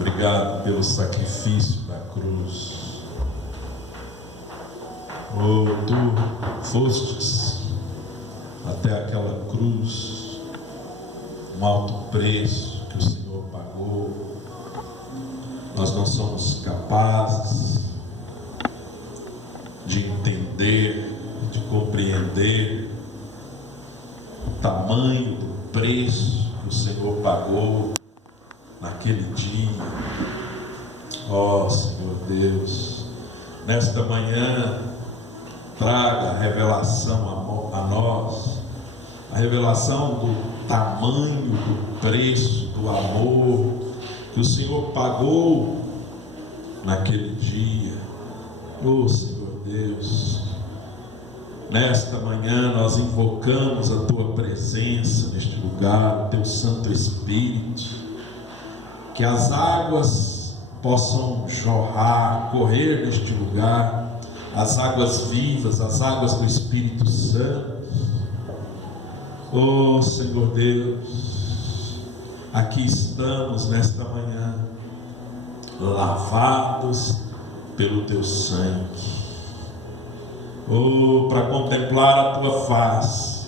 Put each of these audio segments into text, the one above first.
Obrigado pelo sacrifício da cruz. Oh, tu fostes até aquela cruz, um alto preço que o Senhor pagou. Nós não somos capazes de entender, de compreender o tamanho do preço que o Senhor pagou naquele dia. Ó Senhor Deus, nesta manhã traga a revelação a nós, a revelação do tamanho do preço, do amor que o Senhor pagou naquele dia. Ó Senhor Deus, nesta manhã nós invocamos a Tua presença neste lugar, o Teu Santo Espírito, que as águas possam jorrar, correr neste lugar, as águas vivas, as águas do Espírito Santo. Oh Senhor Deus, aqui estamos nesta manhã, lavados pelo Teu sangue. Oh, para contemplar a Tua face,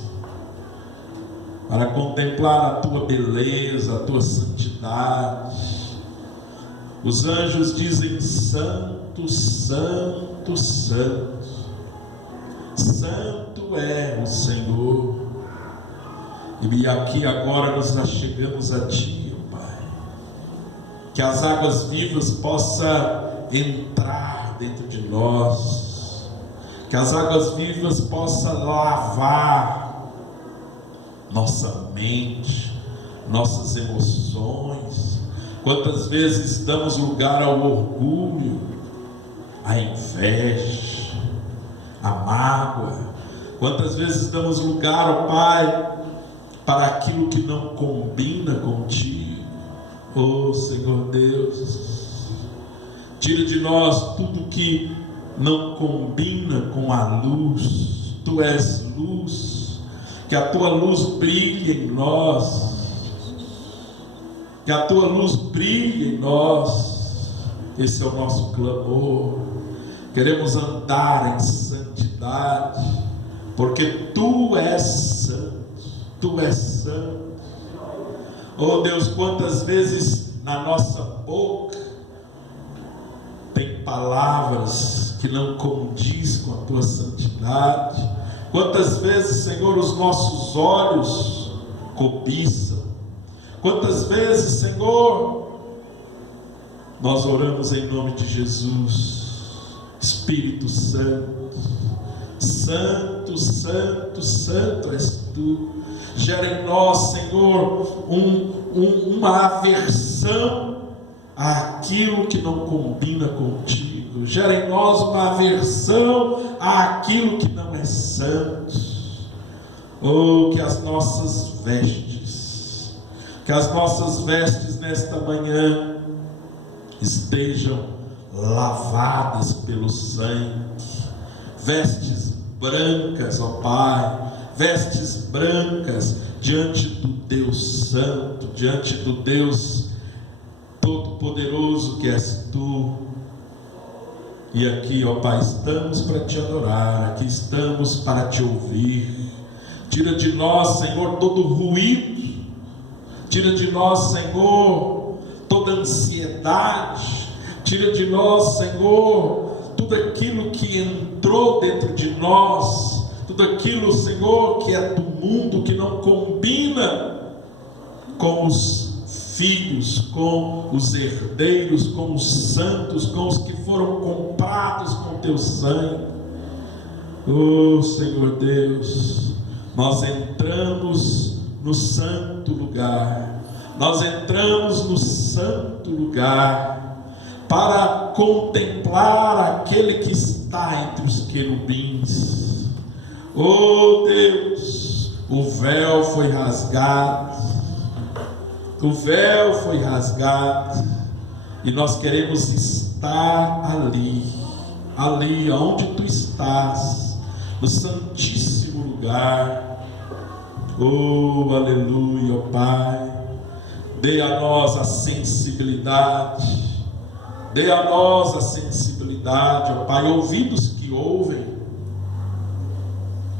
para contemplar a Tua beleza, a Tua santidade. Os anjos dizem: Santo, Santo, Santo. Santo é o Senhor. E aqui agora nós chegamos a Ti, ó Pai. Que as águas vivas possam entrar dentro de nós. Que as águas vivas possam lavar nossa mente, nossas emoções. Quantas vezes damos lugar ao orgulho, à inveja, à mágoa. Quantas vezes damos lugar, ó Pai, para aquilo que não combina contigo. Oh Senhor Deus, tira de nós tudo que não combina com a luz. Tu és luz, que a Tua luz brilhe em nós, que a Tua luz brilhe em nós. Esse é o nosso clamor. Queremos andar em santidade, porque Tu és santo, Tu és santo. Oh Deus, quantas vezes na nossa boca tem palavras que não condiz com a Tua santidade. Quantas vezes, Senhor, os nossos olhos cobiçam. Quantas vezes, Senhor, nós oramos em nome de Jesus. Espírito Santo, Santo, Santo, Santo és Tu. Gera em nós, Senhor, uma aversão àquilo que não combina contigo. Gera em nós uma aversão àquilo que não é santo. Oh, que as nossas vestes nesta manhã estejam lavadas pelo sangue. Vestes brancas, ó Pai, vestes brancas diante do Deus Santo, diante do Deus Todo-Poderoso que és Tu. E aqui, ó Pai, estamos para Te adorar, aqui estamos para Te ouvir. Tira de nós, Senhor, todo ruído, tira de nós, Senhor, toda ansiedade, tira de nós, Senhor, tudo aquilo que entrou dentro de nós, tudo aquilo, Senhor, que é do mundo, que não combina com os filhos, com os herdeiros, com os santos, com os que foram comprados com Teu sangue. Oh Senhor Deus, nós entramos no santo lugar, nós entramos no santo lugar para contemplar aquele que está entre os querubins. Oh Deus, o véu foi rasgado, o véu foi rasgado, e nós queremos estar ali onde Tu estás, no santíssimo lugar. Oh, aleluia, ó Pai. Dê a nós a sensibilidade, dê a nós a sensibilidade, ó Pai, ouvidos que ouvem,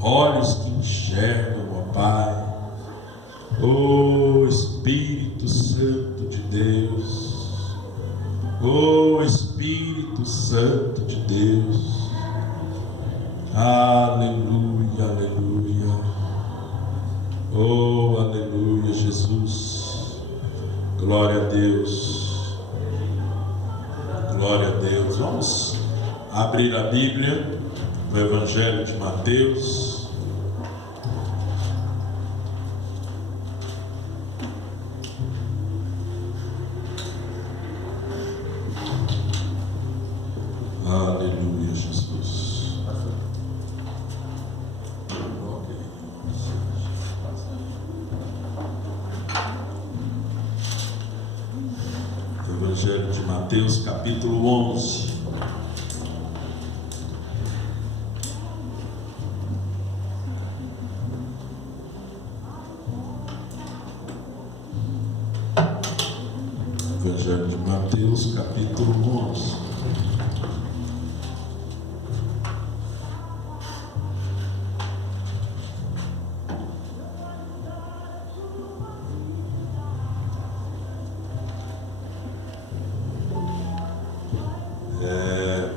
olhos que enxergam, ó Pai. Ó Espírito Santo de Deus, ó Espírito Santo de Deus, aleluia, aleluia, oh aleluia, Jesus, glória a Deus, glória a Deus. Vamos abrir a Bíblia no Evangelho de Mateus. Aleluia, Jesus. Evangelho de Mateus, capítulo 11. Evangelho de Mateus, capítulo 11.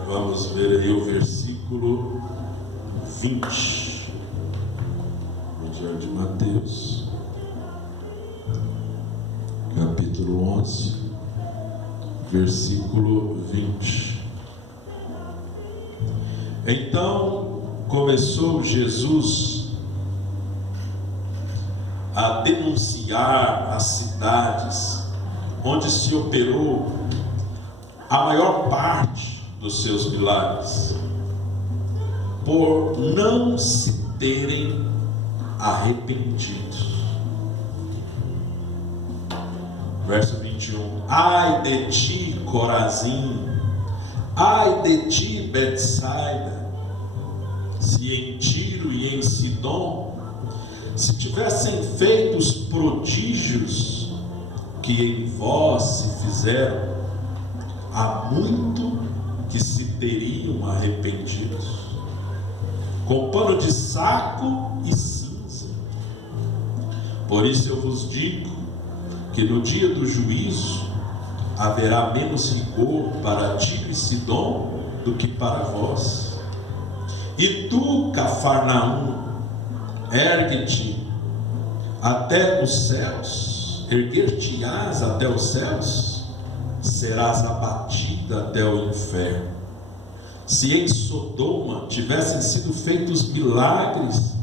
Vamos ver aí o versículo 20. Evangelho de Mateus, capítulo 11, versículo 20. Então começou Jesus a denunciar as cidades onde se operou a maior parte dos seus milagres, por não se terem arrependido. Verso 21. Ai de ti, Corazim, ai de ti, Betsaida, se em Tiro e em Sidom se tivessem feito os prodígios que em vós se fizeram, há muito que se teriam arrependido, com pano de saco e cinza. Por isso eu vos digo que no dia do juízo haverá menos rigor para Tiro e Sidom do que para vós. E tu, Cafarnaum, ergue-te até os céus, erguer-te-ás até os céus, serás abatida até o inferno. Se em Sodoma tivessem sido feitos milagres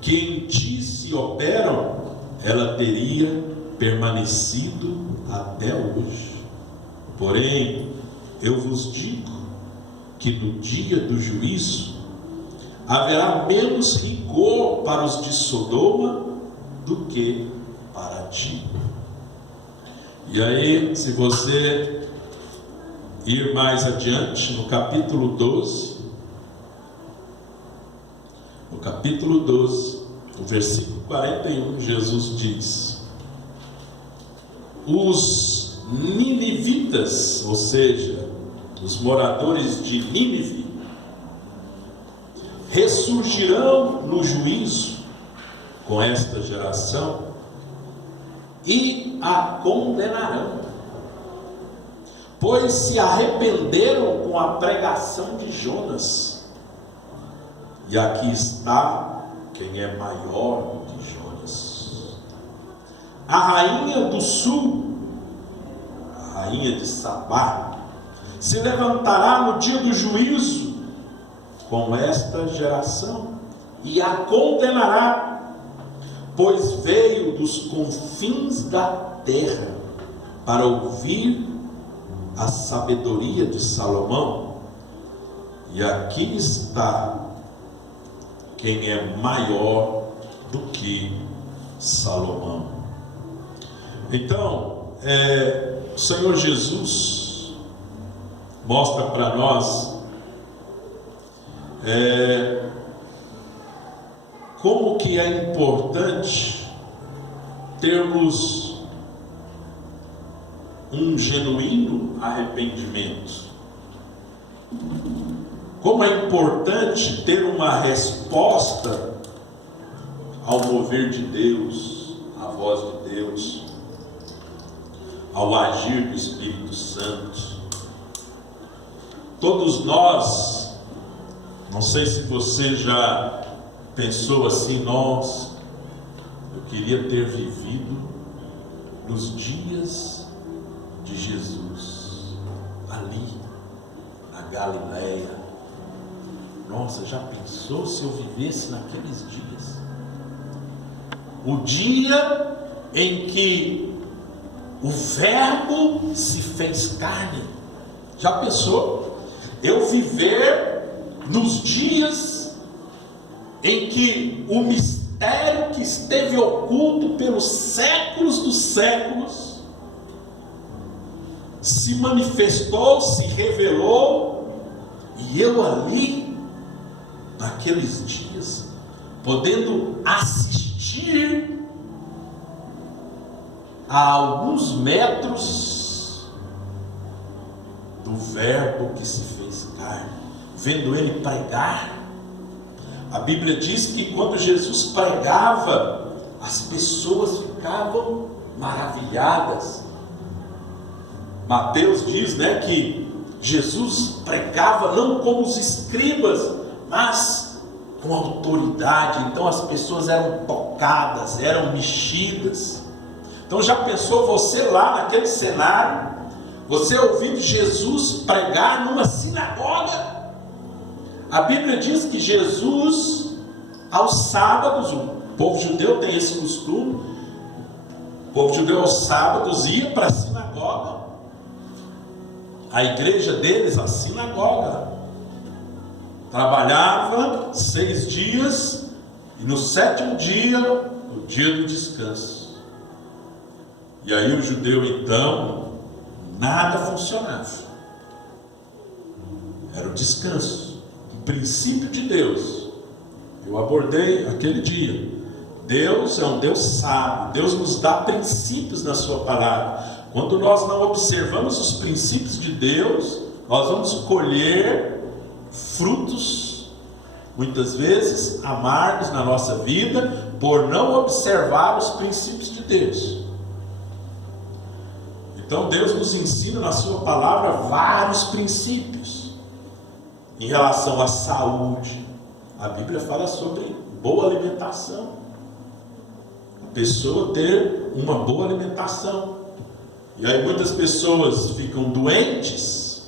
que em ti se operam, ela teria permanecido até hoje. Porém, eu vos digo que no dia do juízo haverá menos rigor para os de Sodoma do que para ti. E aí, se você ir mais adiante, no capítulo 12, no versículo 41, Jesus diz: os ninivitas, ou seja, os moradores de Nínive, ressurgirão no juízo com esta geração e a condenarão, pois se arrependeram com a pregação de Jonas. E aqui está quem é maior do que Jonas. A rainha do sul, a rainha de Sabá, se levantará no dia do juízo com esta geração e a condenará, pois veio dos confins da terra para ouvir a sabedoria de Salomão. E aqui está quem é maior do que Salomão. Então, o Senhor Jesus mostra para nós como que é importante termos um genuíno arrependimento. Como é importante ter uma resposta ao mover de Deus, à voz de Deus, ao agir do Espírito Santo. Todos nós, não sei se você já pensou assim, eu queria ter vivido nos dias de Jesus, ali, na Galileia. Nossa, já pensou se eu vivesse naqueles dias? O dia em que o Verbo se fez carne. Já pensou? Eu viver nos dias em que o mistério que esteve oculto pelos séculos dos séculos se manifestou, se revelou, e eu ali, naqueles dias, podendo assistir a alguns metros do Verbo que se fez carne, vendo ele pregar. A Bíblia diz que quando Jesus pregava, as pessoas ficavam maravilhadas. Mateus diz, que Jesus pregava não como os escribas, mas com autoridade. Então as pessoas eram tocadas, eram mexidas. Então já pensou você lá naquele cenário, você ouvindo Jesus pregar numa sinagoga? A Bíblia diz que Jesus, aos sábados, o povo judeu tem esse costume, o povo judeu aos sábados ia para a sinagoga, a igreja deles, a sinagoga, trabalhava 6 dias, e no 7º dia, o dia do descanso. E aí o judeu então, nada funcionava, era o descanso, o princípio de Deus. Eu abordei aquele dia. Deus é um Deus sábio, Deus nos dá princípios na sua palavra. Quando nós não observamos os princípios de Deus, nós vamos colher frutos, muitas vezes amargos na nossa vida, por não observar os princípios de Deus. Então Deus nos ensina na sua palavra vários princípios em relação à saúde. A Bíblia fala sobre boa alimentação, a pessoa ter uma boa alimentação. E aí muitas pessoas ficam doentes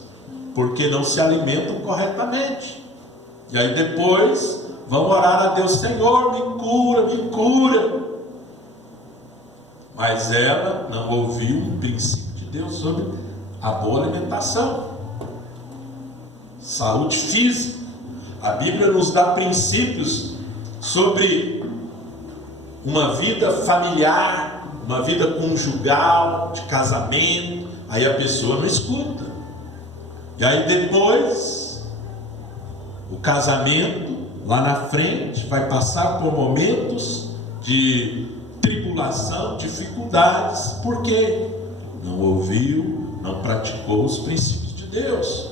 porque não se alimentam corretamente, e aí depois vão orar a Deus: Senhor, me cura, me cura. Mas ela não ouviu o princípio de Deus sobre a boa alimentação, saúde física. A Bíblia nos dá princípios sobre uma vida familiar, uma vida conjugal, de casamento. Aí a pessoa não escuta, e aí depois o casamento lá na frente vai passar por momentos de tribulação, dificuldades, porque não ouviu, não praticou os princípios de Deus.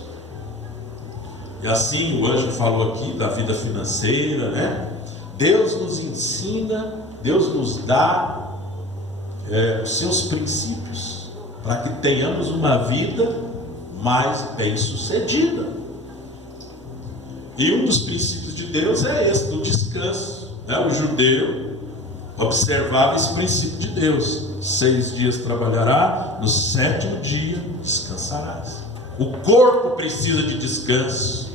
E assim o anjo falou aqui da vida financeira, Deus nos ensina, Deus nos dá os seus princípios para que tenhamos uma vida mais bem sucedida. E um dos princípios de Deus é esse, do descanso. O judeu observava esse princípio de Deus: 6 dias trabalhará, no 7º dia descansarás. O corpo precisa de descanso.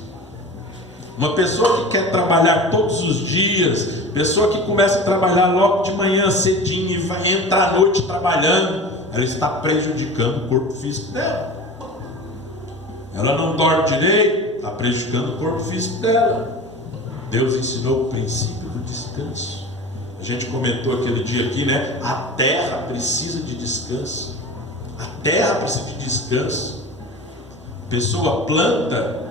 Uma pessoa que quer trabalhar todos os dias, pessoa que começa a trabalhar logo de manhã cedinho e vai entrar à noite trabalhando, ela está prejudicando o corpo físico dela. Ela não dorme direito, está prejudicando o corpo físico dela. Deus ensinou o princípio do descanso. A gente comentou aquele dia aqui, a terra precisa de descanso. A terra precisa de descanso. A pessoa planta,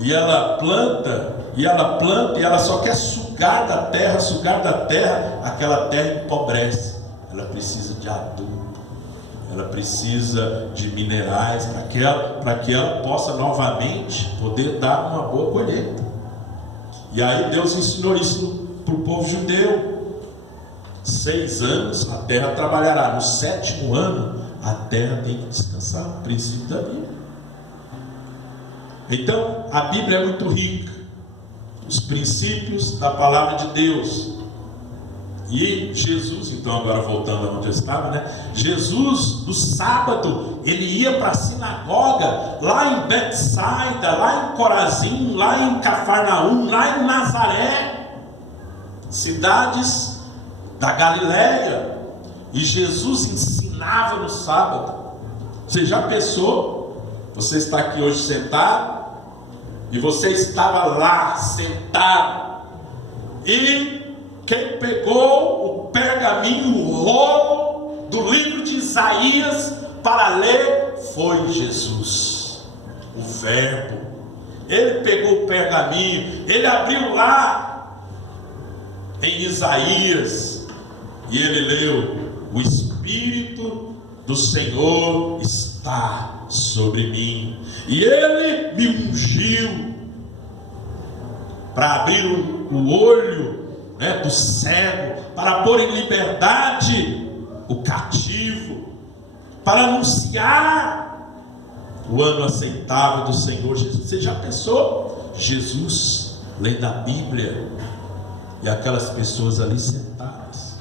e ela planta, e ela planta, e ela só quer sugar da terra, aquela terra empobrece. Ela precisa de adubo, ela precisa de minerais para que ela possa novamente poder dar uma boa colheita. E aí Deus ensinou isso para o povo judeu. 6 anos a terra trabalhará, no 7º ano a terra tem que descansar, o princípio da Bíblia. Então a Bíblia é muito rica, os princípios da palavra de Deus. E Jesus, então agora voltando aonde eu estava, né? Jesus no sábado ele ia para a sinagoga lá em Betsaida, lá em Corazim, lá em Cafarnaum, lá em Nazaré, cidades da Galileia. E Jesus ensinava no sábado. Você já pensou? Você está aqui hoje sentado e você estava lá sentado, e quem pegou o pergaminho, o rolo do livro de Isaías para ler foi Jesus, o Verbo. Ele pegou o pergaminho, ele abriu lá em Isaías e ele leu: o Espírito do Senhor está sobre mim, e ele me ungiu para abrir o olho do cego, para pôr em liberdade o cativo, para anunciar o ano aceitável do Senhor Jesus. Você já pensou? Jesus lendo a Bíblia e aquelas pessoas ali sentadas,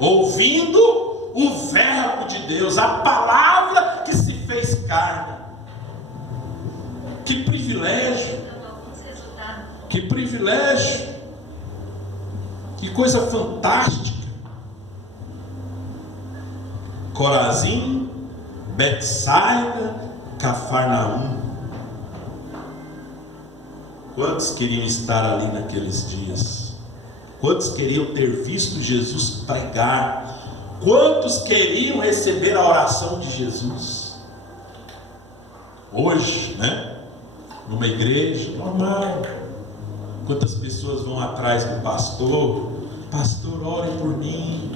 ouvindo o Verbo de Deus, a palavra que se fez carne. Que privilégio! Que privilégio! Que coisa fantástica! Corazim, Betsaida, Cafarnaum. Quantos queriam estar ali naqueles dias? Quantos queriam ter visto Jesus pregar? Quantos queriam receber a oração de Jesus? Hoje, numa igreja normal, quantas pessoas vão atrás do pastor? Pastor, ore por mim.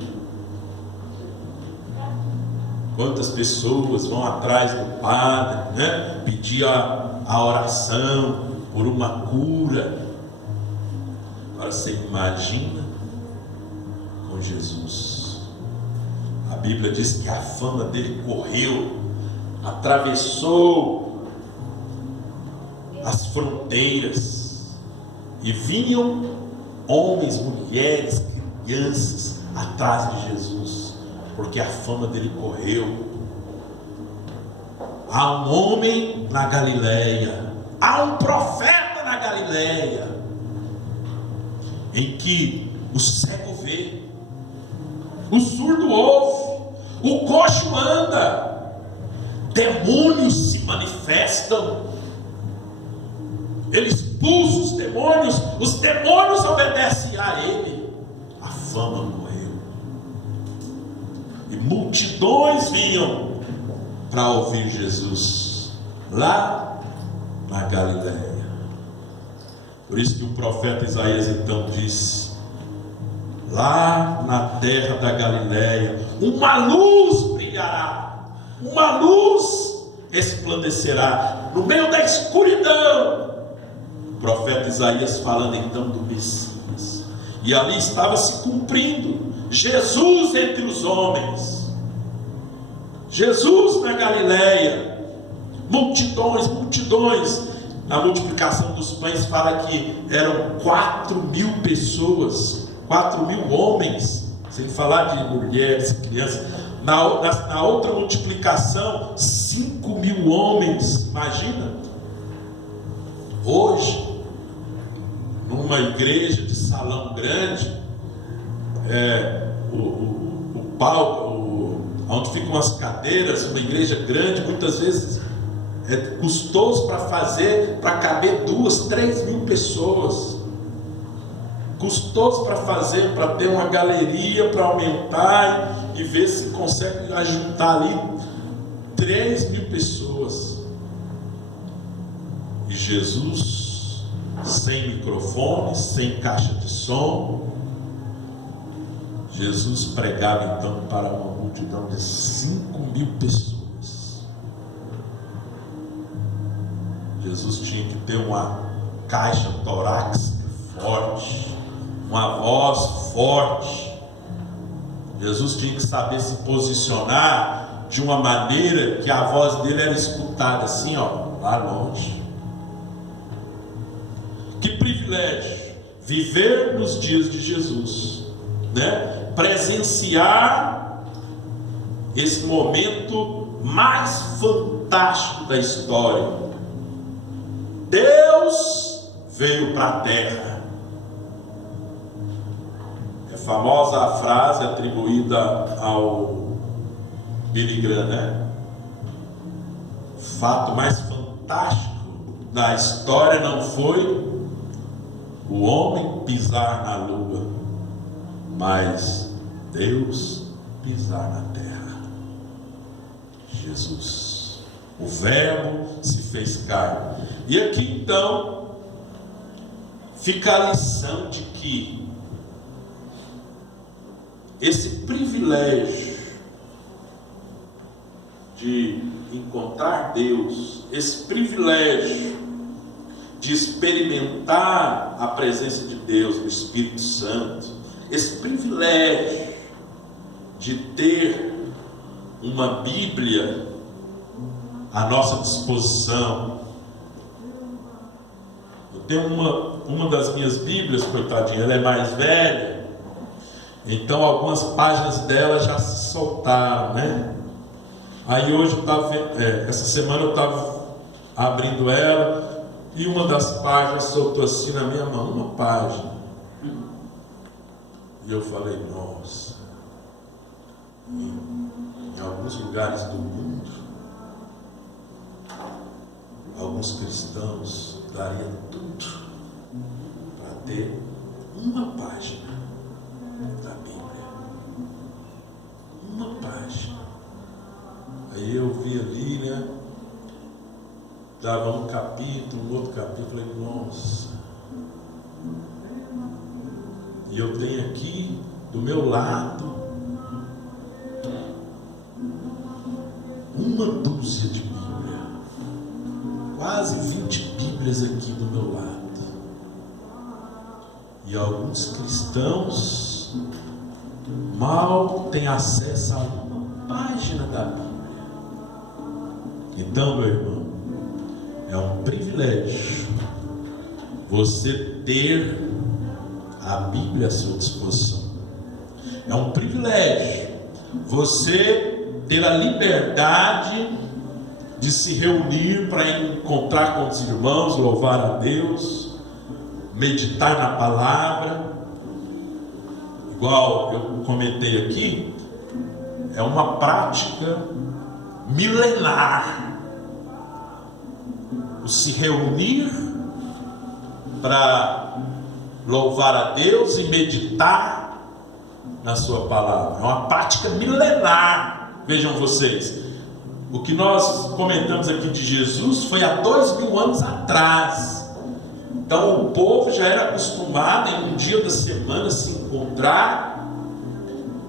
Quantas pessoas vão atrás do padre, pedir a oração por uma cura? Agora você imagina com Jesus. A Bíblia diz que a fama dele correu, atravessou as fronteiras, e vinham homens, mulheres, crianças atrás de Jesus, porque a fama dele correu. Há um homem na Galileia, há um profeta na Galileia, em que o cego vê, o surdo ouve, o coxo anda, demônios se manifestam, ele expulsa os demônios obedecem a ele. A fama morreu, e multidões vinham para ouvir Jesus lá na Galileia. Por isso que o profeta Isaías então disse: lá na terra da Galileia uma luz brilhará, uma luz resplandecerá no meio da escuridão. O profeta Isaías falando então do Messias, e ali estava se cumprindo Jesus entre os homens, Jesus na Galileia, multidões. Na multiplicação dos pães fala que eram 4.000 pessoas, 4.000 homens, sem falar de mulheres, crianças. Na outra multiplicação, 5.000 homens. Imagina, hoje, numa igreja de salão grande, o palco, onde ficam as cadeiras, uma igreja grande, muitas vezes é custoso para fazer, para caber 2.000, 3.000 pessoas. Custoso para fazer, para ter uma galeria, para aumentar e ver se consegue ajuntar ali 3.000 pessoas. E Jesus, sem microfone, sem caixa de som, Jesus pregava então para uma multidão de 5.000 pessoas. Jesus tinha que ter uma caixa torácica forte, uma voz forte. Jesus tinha que saber se posicionar de uma maneira que a voz dele era escutada assim, lá longe. Que privilégio viver nos dias de Jesus, né? Presenciar esse momento mais fantástico da história. Deus veio para a terra. É famosa a frase atribuída ao Billy Graham, né? O fato mais fantástico da história não foi o homem pisar na lua, mas Deus pisar na terra. Jesus, o Verbo se fez carne. E aqui então fica a lição de que esse privilégio de encontrar Deus, esse privilégio de experimentar a presença de Deus, do Espírito Santo, esse privilégio de ter uma Bíblia à nossa disposição. Eu tenho uma das minhas Bíblias, coitadinha, ela é mais velha, então algumas páginas dela já se soltaram, né? Aí hoje eu estava, essa semana eu estava abrindo ela, e uma das páginas soltou assim na minha mão, uma página. E eu falei, nossa, em alguns lugares do mundo, alguns cristãos dariam tudo para ter uma página da Bíblia. Uma página. Aí eu vi ali, né? Dava um capítulo, um outro capítulo, falei, nossa. E eu tenho aqui do meu lado uma dúzia de Bíblia, quase 20 Bíblias aqui do meu lado. E alguns cristãos mal têm acesso a uma página da Bíblia. Então, meu irmão, é um privilégio você ter a Bíblia à sua disposição. É um privilégio você ter a liberdade de se reunir para encontrar com os irmãos, louvar a Deus, meditar na palavra. Igual eu comentei aqui, é uma prática milenar o se reunir para louvar a Deus e meditar na sua palavra. É uma prática milenar. Vejam vocês, o que nós comentamos aqui de Jesus foi há 2000 anos atrás. Então o povo já era acostumado em um dia da semana se encontrar,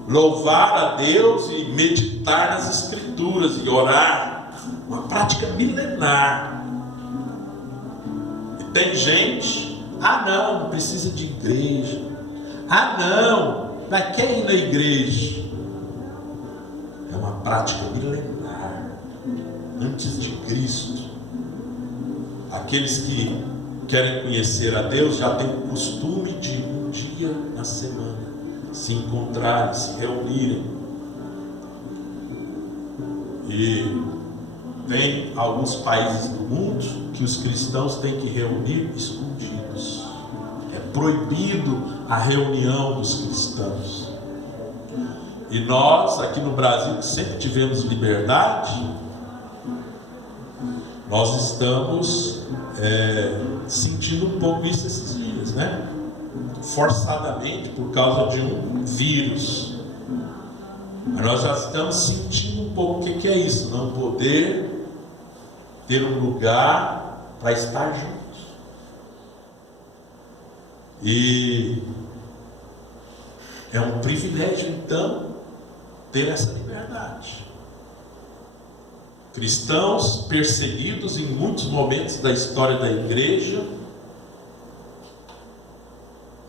louvar a Deus e meditar nas Escrituras e orar. Uma prática milenar. E tem gente, não precisa de igreja. Mas quer ir na igreja? É uma prática milenar. Antes de Cristo, aqueles que querem conhecer a Deus já têm o costume de um dia na semana se encontrarem, se reunirem. E tem alguns países do mundo que os cristãos têm que reunir escondidos. É proibido a reunião dos cristãos. E nós, aqui no Brasil, que sempre tivemos liberdade, nós estamos sentindo um pouco isso esses dias, né? Forçadamente, por causa de um vírus. Mas nós já estamos sentindo um pouco o que é isso, não poder ter um lugar para estar juntos. E É um privilégio, então, ter essa liberdade. Cristãos perseguidos em muitos momentos da história da igreja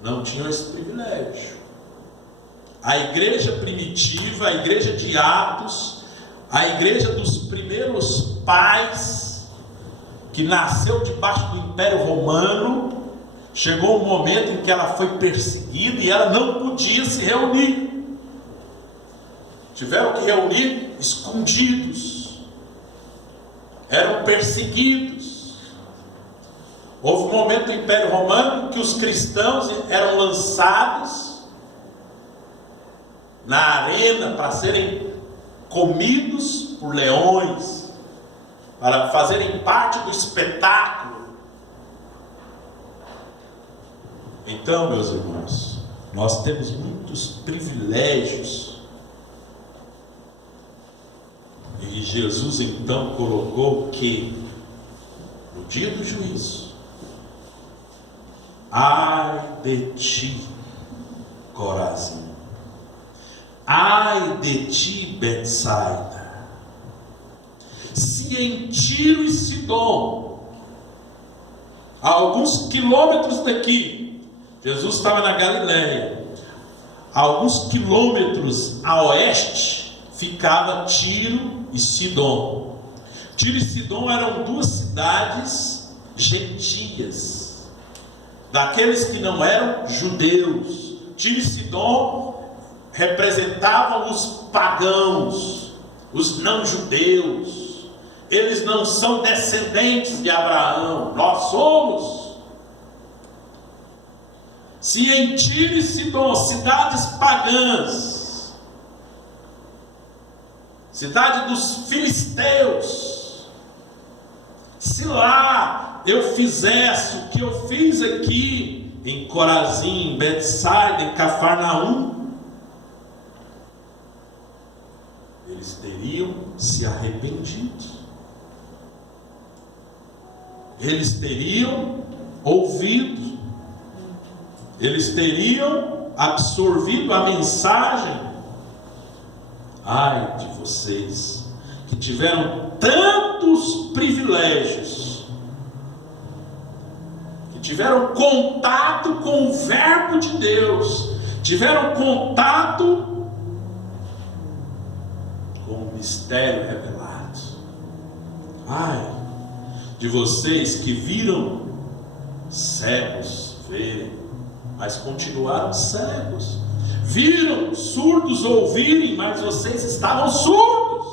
não tinham esse privilégio. A igreja primitiva, a igreja de Atos, a igreja dos primeiros pais, que nasceu debaixo do Império Romano, chegou um momento em que ela foi perseguida e ela não podia se reunir. Tiveram que reunir escondidos. Eram perseguidos. Houve um momento do Império Romano que os cristãos eram lançados na arena para serem comidos por leões, para fazerem parte do espetáculo. Então, meus irmãos, nós temos muitos privilégios. E Jesus então colocou que no dia do juízo, ai de ti, Corazim, ai de ti, Betsaida, se em Tiro e Sidom, a alguns quilômetros daqui, Jesus estava na Galileia, a alguns quilômetros a oeste ficava Tiro e Sidom. Tiro e Sidom eram duas cidades gentias, daqueles que não eram judeus. Tiro e Sidom representavam os pagãos, os não judeus. Eles não são descendentes de Abraão, nós somos. Se em Tiro e Sidom, cidades pagãs, cidade dos filisteus, se lá eu fizesse o que eu fiz aqui em Corazim, em Betsaida, em Cafarnaum, eles teriam se arrependido, eles teriam ouvido, eles teriam absorvido a mensagem. Ai de vocês que tiveram tantos privilégios, que tiveram contato com o verbo de Deus, tiveram contato com o mistério revelado. Ai de vocês que viram cegos verem, mas continuaram cegos. Viram surdos ouvirem, mas vocês estavam surdos.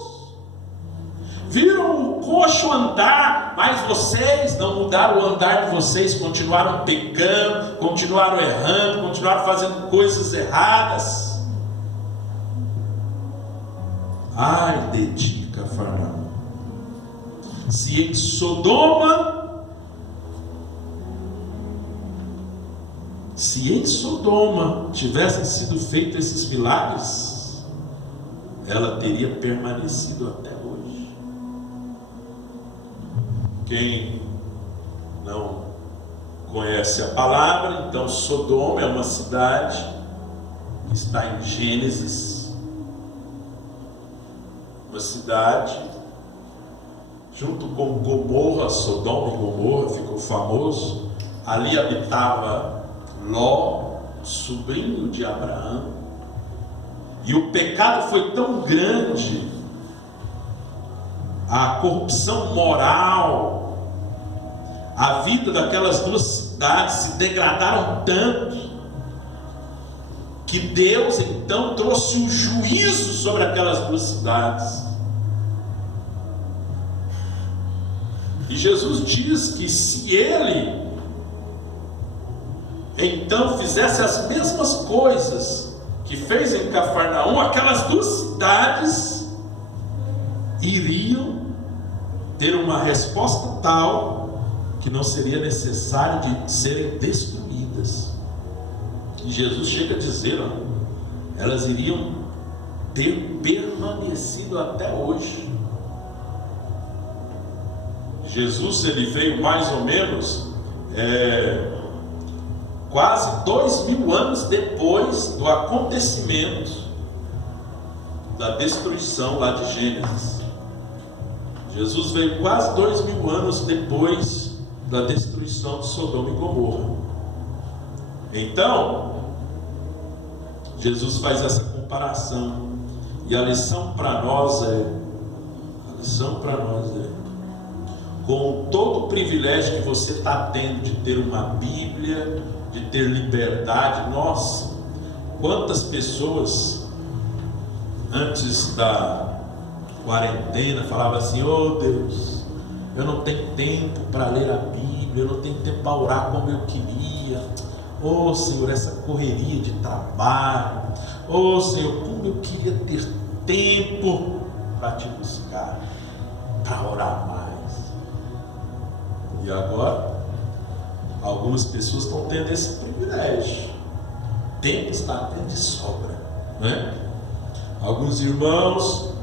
Viram o coxo andar, mas vocês não mudaram o andar de vocês, continuaram pecando, continuaram errando, continuaram fazendo coisas erradas. Ai de ti, Cafarnaum, se em Sodoma, tivessem sido feitos esses milagres, ela teria permanecido até hoje. Quem não conhece a palavra, então Sodoma é uma cidade que está em Gênesis, uma cidade junto com Gomorra. Sodoma e Gomorra ficou famoso. Ali habitava Ló, sobrinho de Abraão, e o pecado foi tão grande, a corrupção moral, a vida daquelas duas cidades se degradaram tanto, que Deus então trouxe um juízo sobre aquelas duas cidades. E Jesus diz que se ele então fizesse as mesmas coisas que fez em Cafarnaum, aquelas duas cidades iriam ter uma resposta tal que não seria necessário de serem destruídas. E Jesus chega a dizer, elas iriam ter permanecido até hoje. Jesus, ele veio mais ou menos quase 2000 anos depois do acontecimento da destruição lá de Gênesis. Jesus veio quase 2000 anos depois da destruição de Sodoma e Gomorra. Então, Jesus faz essa comparação, e a lição para nós é, com todo o privilégio que você está tendo de ter uma Bíblia, de ter liberdade, nossa, quantas pessoas antes da quarentena falavam assim: oh Deus, eu não tenho tempo para ler a Bíblia, eu não tenho tempo para orar como eu queria. Oh Senhor, essa correria de trabalho. Oh Senhor, como eu queria ter tempo para te buscar, para orar mais. E agora, algumas pessoas estão tendo esse privilégio. Tempo está tendo de sobra, né? Alguns irmãos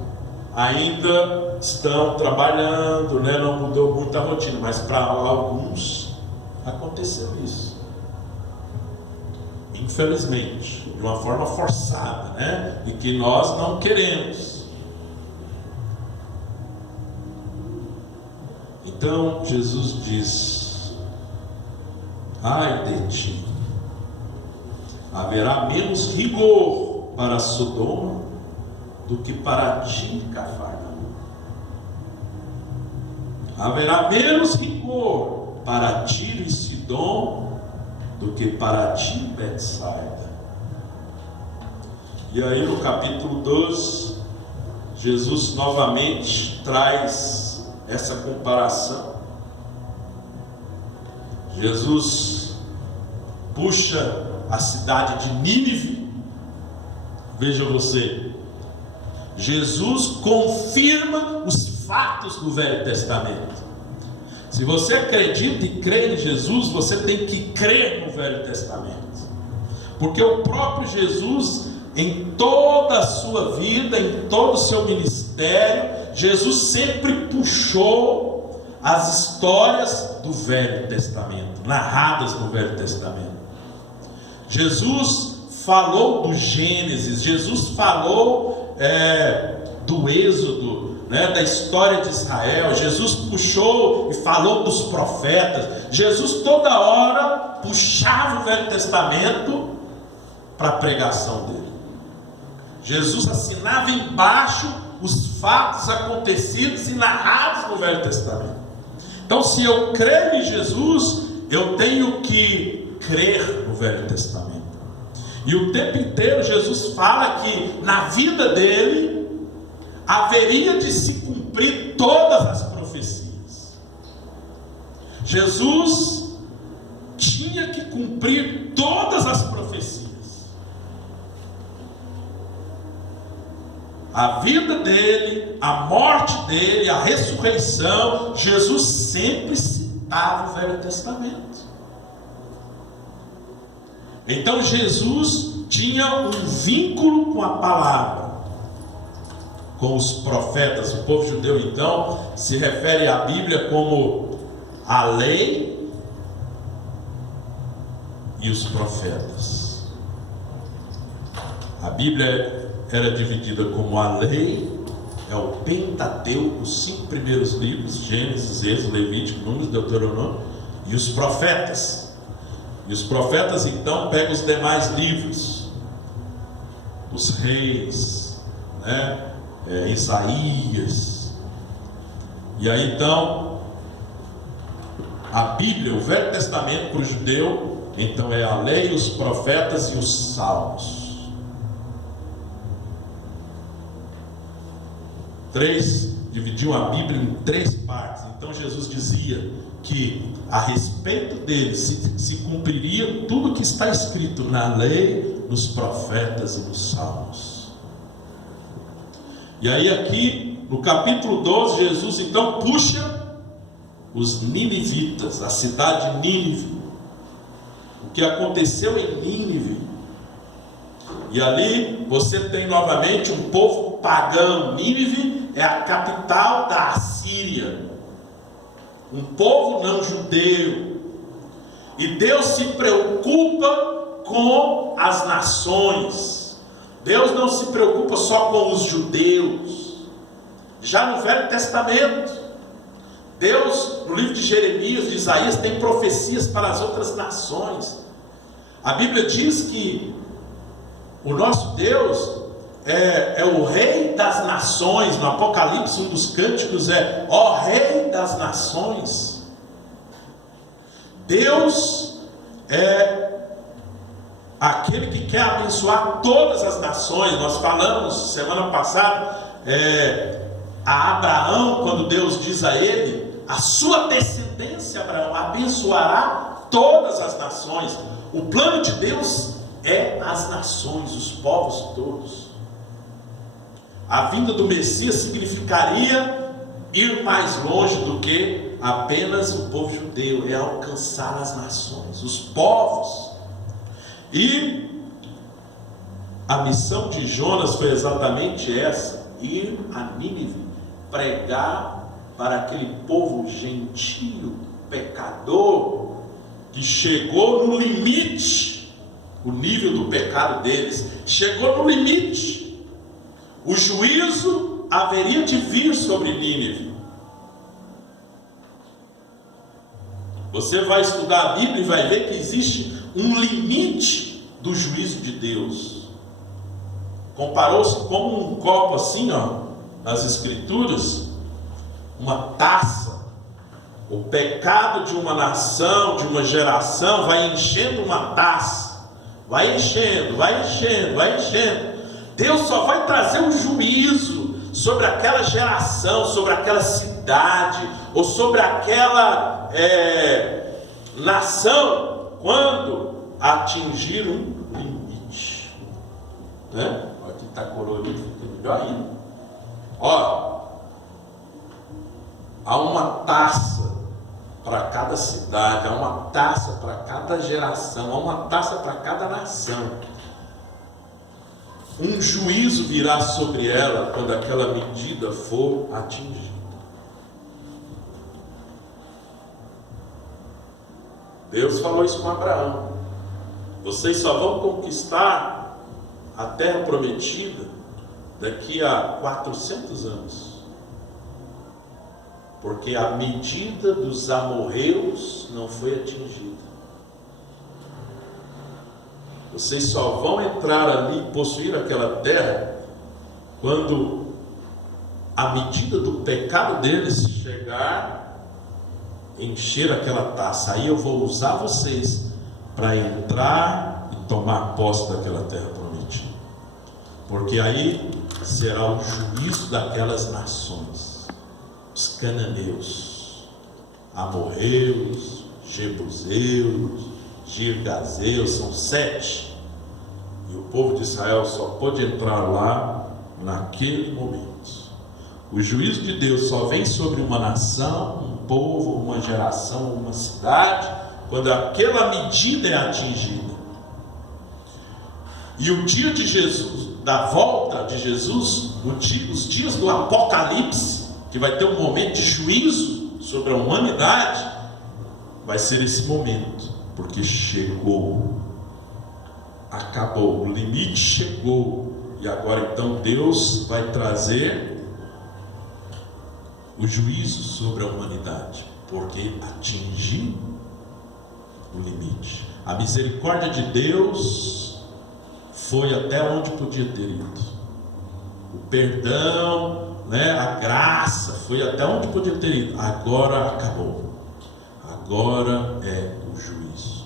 ainda estão trabalhando, né? Não mudou muito a rotina, mas para alguns aconteceu isso. Infelizmente, de uma forma forçada, né? E que nós não queremos. Então Jesus diz: ai de ti, haverá menos rigor para Sodoma do que para ti, Cafarnaum. Haverá menos rigor para Tiro e Sidom do que para ti, Betsaida. E aí no capítulo 12, Jesus novamente traz essa comparação. Jesus puxa a cidade de Nínive. Veja você, Jesus confirma os fatos do Velho Testamento. Se você acredita e crê em Jesus, você tem que crer no Velho Testamento, porque o próprio Jesus, em toda a sua vida, em todo o seu ministério, Jesus sempre puxou as histórias do Velho Testamento, narradas no Velho Testamento. Jesus falou do Gênesis, Jesus falou do Êxodo, né, da história de Israel. Jesus puxou e falou dos profetas. Jesus toda hora puxava o Velho Testamento para a pregação dele. Jesus assinava embaixo os fatos acontecidos e narrados no Velho Testamento. Então, se eu creio em Jesus, eu tenho que crer no Velho Testamento. E o tempo inteiro Jesus fala que na vida dele haveria de se cumprir todas as profecias. Jesus tinha que cumprir todas as profecias. A vida dele, a morte dele, a ressurreição, Jesus sempre citava o Velho Testamento. Então Jesus tinha um vínculo com a palavra, com os profetas. O povo judeu então se refere à Bíblia como a lei e os profetas. A Bíblia era dividida como a lei, é o Pentateuco, os 5 primeiros livros, Gênesis, Êxodo, Levítico, Números, Deuteronômio, e os profetas. E os profetas então pegam os demais livros, os reis, né? Isaías. E aí então a Bíblia, o Velho Testamento para o judeu, então é a lei, os profetas e os salmos. Dividiam a Bíblia em 3 partes. Então Jesus dizia que a respeito dele se cumpriria tudo que está escrito na lei, nos profetas e nos salmos. E aí aqui no capítulo 12, Jesus então puxa os ninivitas, a cidade de Nínive, o que aconteceu em Nínive. E ali você tem novamente um povo pagão. Nínive é a capital da Assíria, um povo não judeu. E Deus se preocupa com as nações. Deus não se preocupa só com os judeus. Já no Velho Testamento, Deus, no livro de Jeremias, de Isaías, tem profecias para as outras nações. A Bíblia diz que o nosso Deus é o Rei das nações. No Apocalipse, um dos cânticos é: ó Rei das nações. Deus é aquele que quer abençoar todas as nações. Nós falamos semana passada a Abraão, quando Deus diz a ele: a sua descendência, Abraão, abençoará todas as nações. O plano de Deus é as nações, os povos todos. A vinda do Messias significaria ir mais longe do que apenas o povo judeu, é alcançar as nações, os povos. E a missão de Jonas foi exatamente essa: ir a Nínive, pregar para aquele povo gentio, pecador, que chegou no limite, o nível do pecado deles chegou no limite. O juízo haveria de vir sobre Nínive. Você vai estudar a Bíblia e vai ver que existe um limite do juízo de Deus. Comparou-se como um copo assim, nas Escrituras, uma taça. O pecado de uma nação, de uma geração, vai enchendo uma taça, vai enchendo, vai enchendo, vai enchendo. Deus só vai trazer um juízo sobre aquela geração, sobre aquela cidade, ou sobre aquela nação, quando atingir um limite, né? Aqui está colorido, fica melhor ainda. Ó, há uma taça para cada cidade, há uma taça para cada geração, há uma taça para cada nação. Um juízo virá sobre ela quando aquela medida for atingida. Deus falou isso com Abraão: vocês só vão conquistar a terra prometida daqui a 400 anos. Porque a medida dos amorreus não foi atingida. Vocês só vão entrar ali e possuir aquela terra quando a medida do pecado deles chegar, encher aquela taça. Aí eu vou usar vocês para entrar e tomar posse daquela terra prometida. Porque aí será o juízo daquelas nações: os cananeus, amorreus, jebuseus, girgazeus, são 7. E o povo de Israel só pôde entrar lá naquele momento. O juízo de Deus só vem sobre uma nação, um povo, uma geração, uma cidade, quando aquela medida é atingida. E o dia de Jesus, da volta de Jesus, os dias do Apocalipse, que vai ter um momento de juízo sobre a humanidade, vai ser esse momento. Porque chegou, acabou, o limite chegou. E agora então Deus vai trazer o juízo sobre a humanidade, porque atingiu o limite. A misericórdia de Deus foi até onde podia ter ido. O perdão, a graça foi até onde podia ter ido. Agora acabou. Agora é o juízo.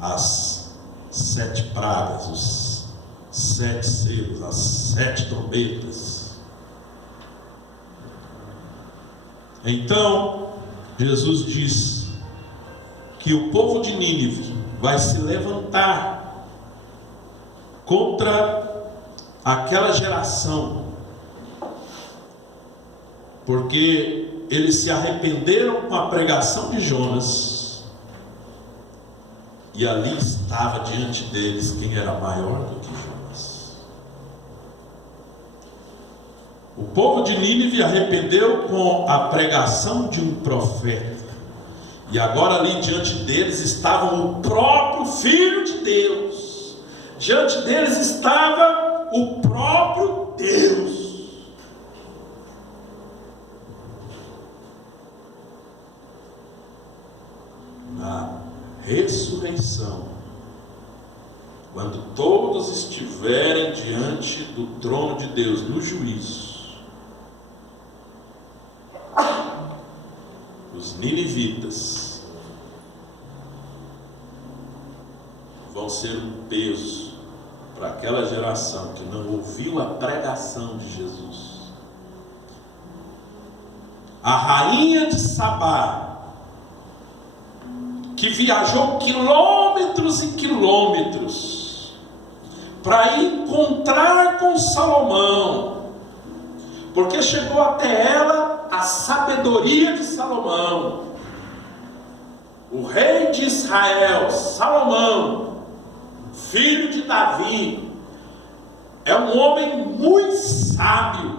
As 7 pragas, os 7 selos, as 7 trombetas. Então, Jesus diz que o povo de Nínive vai se levantar contra aquela geração, porque eles se arrependeram com a pregação de Jonas, e ali estava diante deles quem era maior do que Jonas. O povo de Nínive arrependeu com a pregação de um profeta, E agora ali diante deles estava o próprio Filho de Deus. Diante deles estava o próprio Deus. Na ressurreição, quando todos estiverem diante do trono de Deus, no juízo, os ninivitas vão ser um peso para aquela geração que não ouviu a pregação de Jesus. A rainha de Sabá, que viajou quilômetros e quilômetros para encontrar com Salomão, porque chegou até ela a sabedoria de Salomão. O rei de Israel, Salomão, filho de Davi, é um homem muito sábio.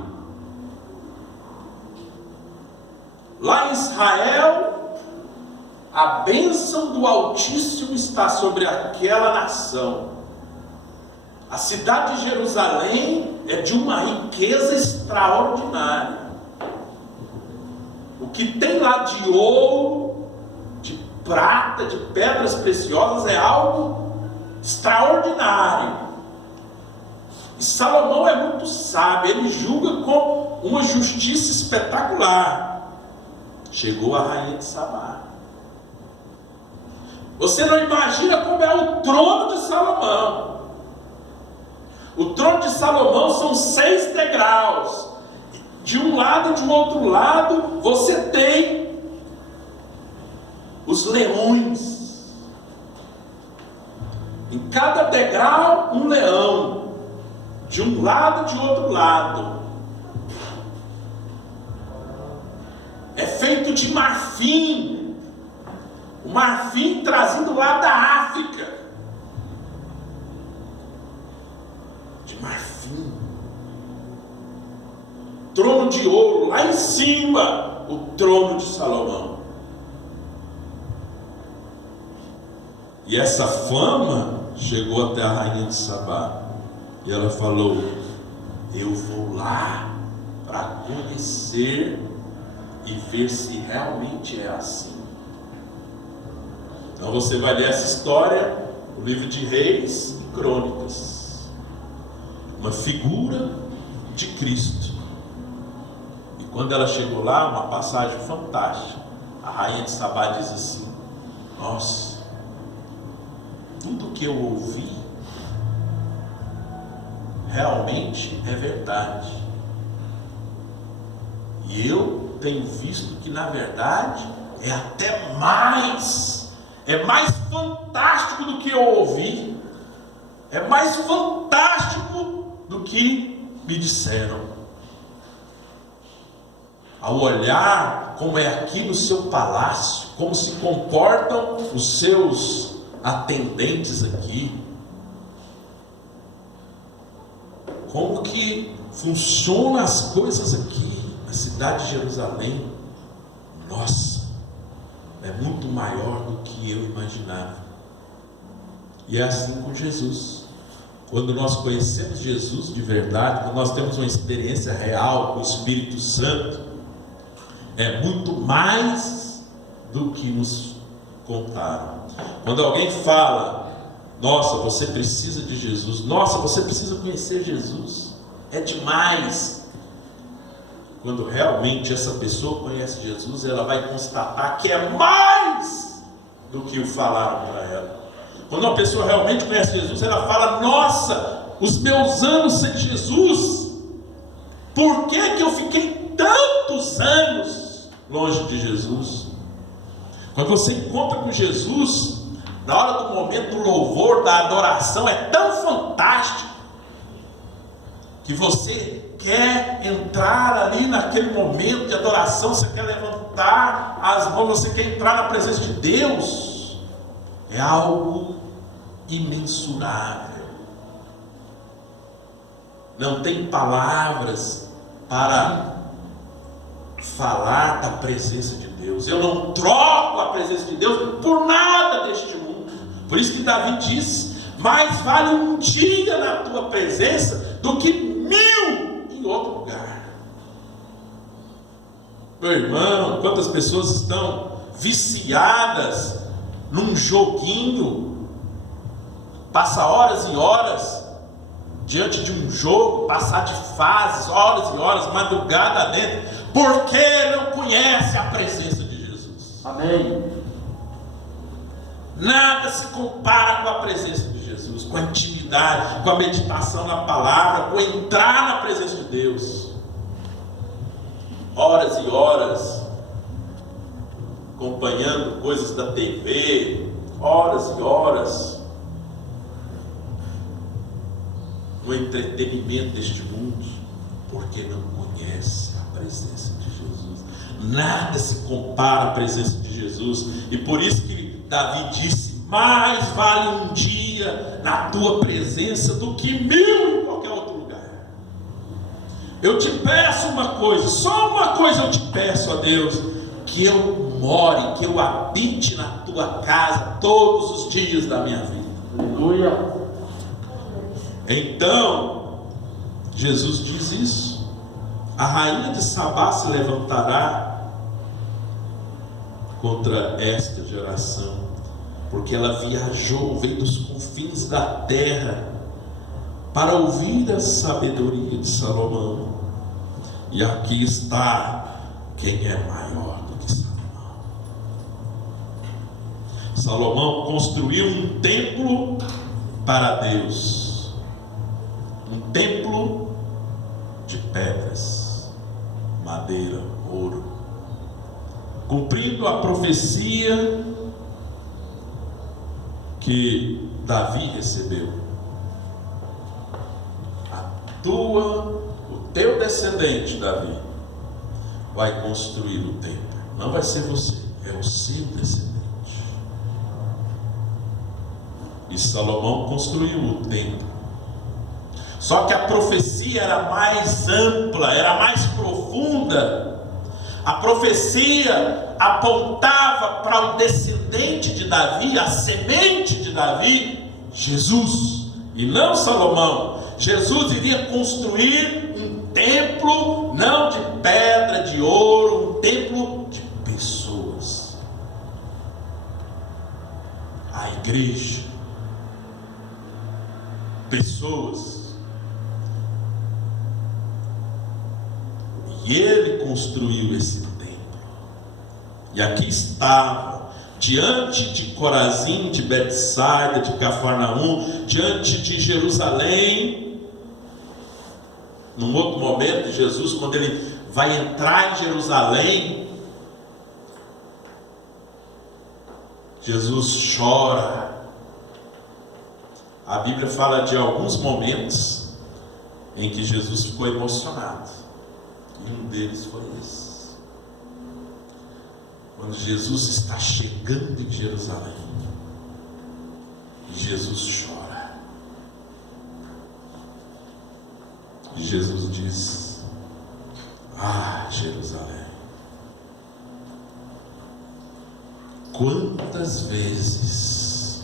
Lá em Israel, a bênção do Altíssimo está sobre aquela nação. A cidade de Jerusalém é de uma riqueza extraordinária. O que tem lá de ouro, de prata, de pedras preciosas é algo extraordinário. E Salomão é muito sábio, ele julga com uma justiça espetacular. Chegou a rainha de Sabá. Você não imagina como é o trono de Salomão. O trono de Salomão são 6 degraus. De um lado e de um outro lado você tem os leões. Em cada degrau um leão. De um lado e de outro lado. É feito de marfim. O marfim trazido lá da África. De marfim. Trono de ouro, lá em cima, o trono de Salomão. E essa fama chegou até a rainha de Sabá. E ela falou: eu vou lá para conhecer e ver se realmente é assim. Então você vai ler essa história no livro de Reis e Crônicas. Uma figura de Cristo. E quando ela chegou lá, uma passagem fantástica. A rainha de Sabá diz assim: nossa, tudo que eu ouvi realmente é verdade. E eu tenho visto que na verdade é até mais. É mais fantástico do que eu ouvi. É mais fantástico do que me disseram. Ao olhar como é aqui no seu palácio, como se comportam os seus atendentes aqui, como que funcionam as coisas aqui na cidade de Jerusalém. Nossa, é muito maior do que eu imaginava. E é assim com Jesus. Quando nós conhecemos Jesus de verdade, quando nós temos uma experiência real com o Espírito Santo, é muito mais do que nos contaram. Quando alguém fala: nossa, você precisa de Jesus, nossa, você precisa conhecer Jesus, é demais. Quando realmente essa pessoa conhece Jesus, ela vai constatar que é mais do que o falaram para ela. Quando uma pessoa realmente conhece Jesus, ela fala: nossa, os meus anos sem Jesus, por que eu fiquei tantos anos longe de Jesus? Quando você encontra com Jesus, na hora do momento do louvor, da adoração, é tão fantástico que você quer entrar ali naquele momento de adoração, você quer levantar as mãos, você quer entrar na presença de Deus. É algo imensurável. Não tem palavras para falar da presença de Deus. Eu não troco a presença de Deus por nada deste mundo. Por isso que Davi diz: mais vale um dia na tua presença do que 1000 em outro lugar. Meu irmão, quantas pessoas estão viciadas num joguinho, passa horas e horas diante de um jogo, passar de fases, horas e horas, madrugada dentro, porque não conhece a presença de Jesus. Amém. Nada se compara com a presença de Jesus, com a intimidade, com a meditação na palavra, com entrar na presença de Deus. Horas e horas acompanhando coisas da TV, horas e horas no entretenimento deste mundo, porque não conhece a presença de Jesus. Nada se compara à presença de Jesus, e por isso que Davi disse: mais vale um dia na tua presença do que 1000 em qualquer outro lugar. Eu te peço uma coisa, só uma coisa eu te peço, ó Deus: que eu more, que eu habite na tua casa todos os dias da minha vida. Aleluia. Então Jesus diz isso: a rainha de Sabá se levantará contra esta geração, porque ela viajou, veio dos confins da terra para ouvir a sabedoria de Salomão. E aqui está quem é maior do que Salomão. Salomão construiu um templo para Deus, um templo de pedras, madeira, ouro, cumprindo a profecia que Davi recebeu: o teu descendente Davi vai construir o templo. Não vai ser você, é o seu descendente. E Salomão construiu o templo. Só que a profecia era mais ampla, era mais profunda. A profecia apontava para o descendente de Davi, a semente de Davi, Jesus, e não Salomão. Jesus iria construir um templo, não de pedra, de ouro, um templo de pessoas. A igreja, pessoas. E ele construiu esse templo. E aqui estava, diante de Corazim, de Betsaida, de Cafarnaum, diante de Jerusalém. Num outro momento, Jesus, quando ele vai entrar em Jerusalém, Jesus chora. A Bíblia fala de alguns momentos em que Jesus ficou emocionado. E um deles foi esse. Quando Jesus está chegando em Jerusalém, e Jesus chora. E Jesus diz: ah, Jerusalém, quantas vezes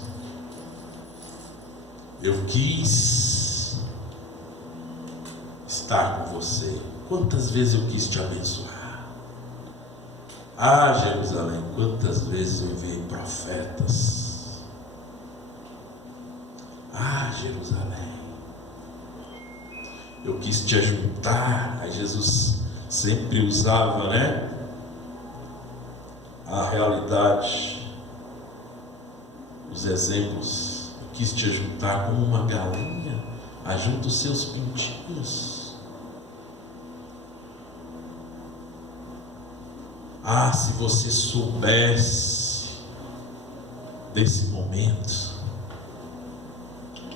eu quis estar com você, quantas vezes eu quis te abençoar. Ah, Jerusalém, quantas vezes eu enviei profetas. Ah, Jerusalém, eu quis te ajuntar. Aí Jesus sempre usava, a realidade, os exemplos. Eu quis te ajuntar como uma galinha ajunta os seus pintinhos. Ah, se você soubesse desse momento.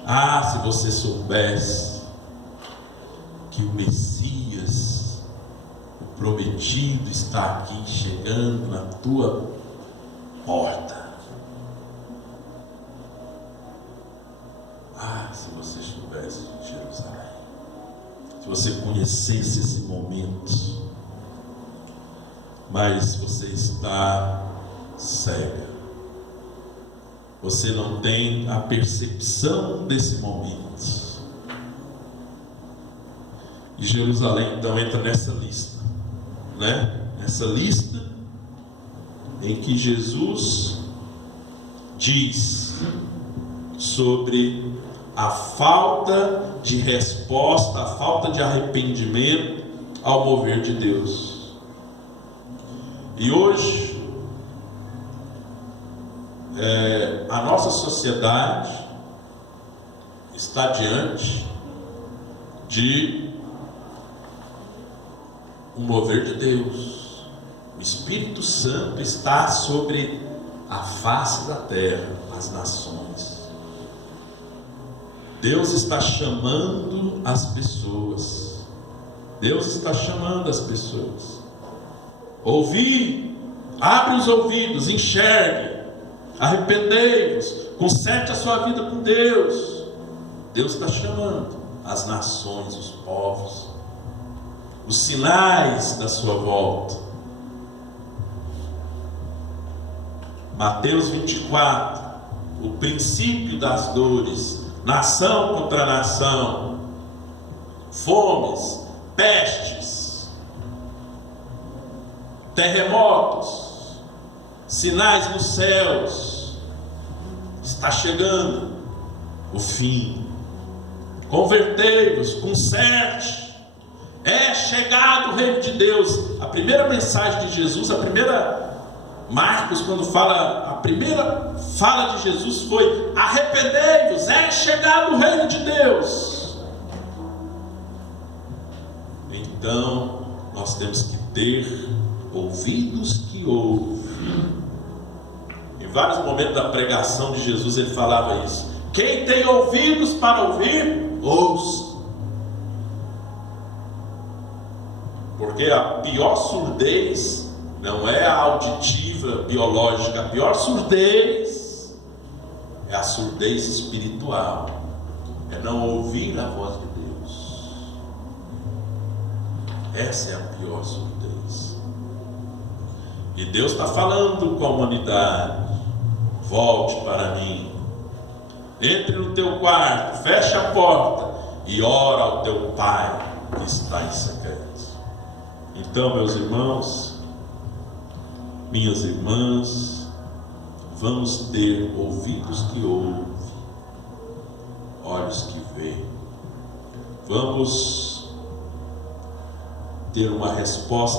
Ah, se você soubesse que o Messias, o prometido, está aqui chegando na tua porta. Ah, se você soubesse de Jerusalém, se você conhecesse esse momento. mas você está cega. Você não tem a percepção desse momento. E Jerusalém então entra nessa lista, né? Nessa lista em que Jesus diz sobre a falta de resposta, a falta de arrependimento ao mover de Deus. E hoje a nossa sociedade está diante de um mover de Deus. O Espírito Santo está sobre a face da terra, as nações. Deus está chamando as pessoas. Deus está chamando as pessoas. Ouvi, abre os ouvidos, enxergue, arrependei-vos, conserte a sua vida com Deus. Deus está chamando as nações, os povos, os sinais da sua volta. Mateus 24, o princípio das dores, nação contra nação, fomes, pestes, terremotos, sinais nos céus. Está chegando o fim. Convertei-vos, conserte. É chegado o reino de Deus. A primeira mensagem de Jesus, Marcos, quando fala, a primeira fala de Jesus foi: arrependei-vos, é chegado o reino de Deus. Então nós temos que ter ouvidos que ouvem. Em vários momentos da pregação de Jesus ele falava isso: quem tem ouvidos para ouvir, ouça. Porque a pior surdez não é a auditiva, biológica. A pior surdez é a surdez espiritual. É não ouvir a voz de Deus. Essa é a pior surdez. E Deus está falando com a humanidade: volte para mim. Entre no teu quarto, feche a porta e ora ao teu Pai que está em secreto. Então, meus irmãos, minhas irmãs, vamos ter ouvidos que ouvem, olhos que veem. Vamos ter uma resposta